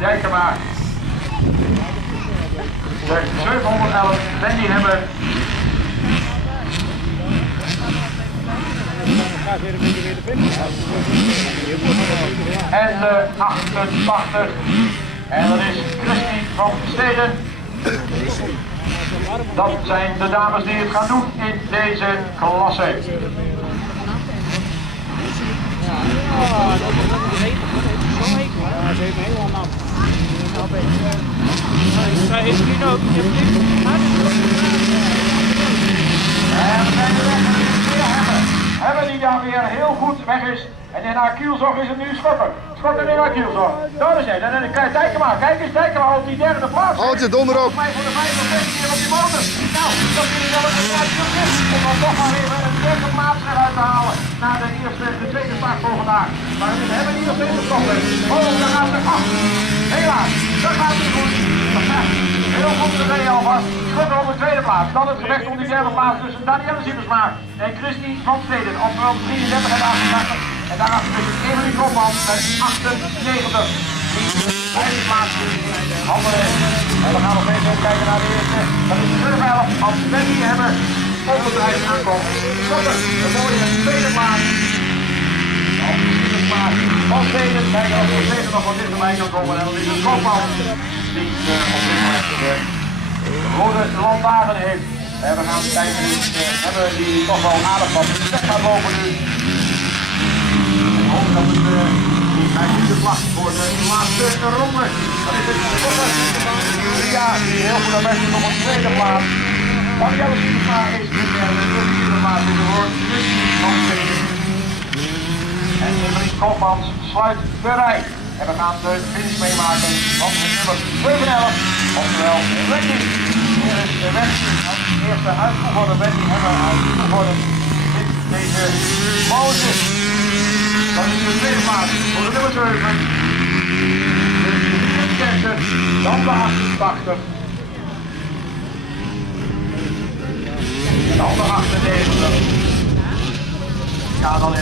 Dijkema. De 711 Wendy Hemmer. En de 88. En dat is Christy van Steden. Dat zijn de dames die het gaan doen in deze klasse. Zij is nu ook. En we zijn er weg en het is weer Hebben die daar weer heel goed weg is. En in haar kielzog is het nu Schotten. Schotten in haar kielzog. Daar is hij. En dan Dijkema. Kijk eens, Dijkema op die derde plaats. Houd je donder op. Voor de 5 of 6 keer op die motor. Nou, dat vind ik wel een uitzicht. Om dan toch maar even een derde plaats eruit te halen. Na de tweede start voor vandaag. Maar we hebben hier nog steeds een probleem. Oh, daar gaat ze. Oh, helaas. Dat gaat niet goed. Heel goed de reden alvast. Schotten op de tweede plaats. Dan het gevecht om die derde plaats tussen Danielle Siebersma en Christy van Steden. Op 33 en 88. En daarachter tussen Emily Kopman met 98. Vijfde plaats in handen. En we gaan nog even kijken naar de eerste. Dat is de nummer 11 als Wendy Hemmer op het ijs aankomt. Schotten, de mooie tweede plaats. Van Steden, kijken of er Steden nog wat dichterbij kan komen. En dan is het Kopman die op dit moment de rode lantaarn heeft. En we gaan kijken, hebben die toch wel aardig wat respect gaat lopen nu. Ik hoop dat het nu de vlag voor de laatste ronde. Dat is het ja, die heel goed aan weg is op een tweede plaats. Danielle Siebersma is de derde, de vierde plaats in de woord. Van Steden. En Emily Kopmans sluit de rij. En we gaan de finish meemaken van het nummer 711. Oftewel Wendy. Hier is de Wendy. De eerste uitgevoerde Wendy Hemmer uitgevoerde in deze motor. Dat is de tweede plaats voor de nummer 7. De 64. Dan de 88. Dan de 98. Ja, dan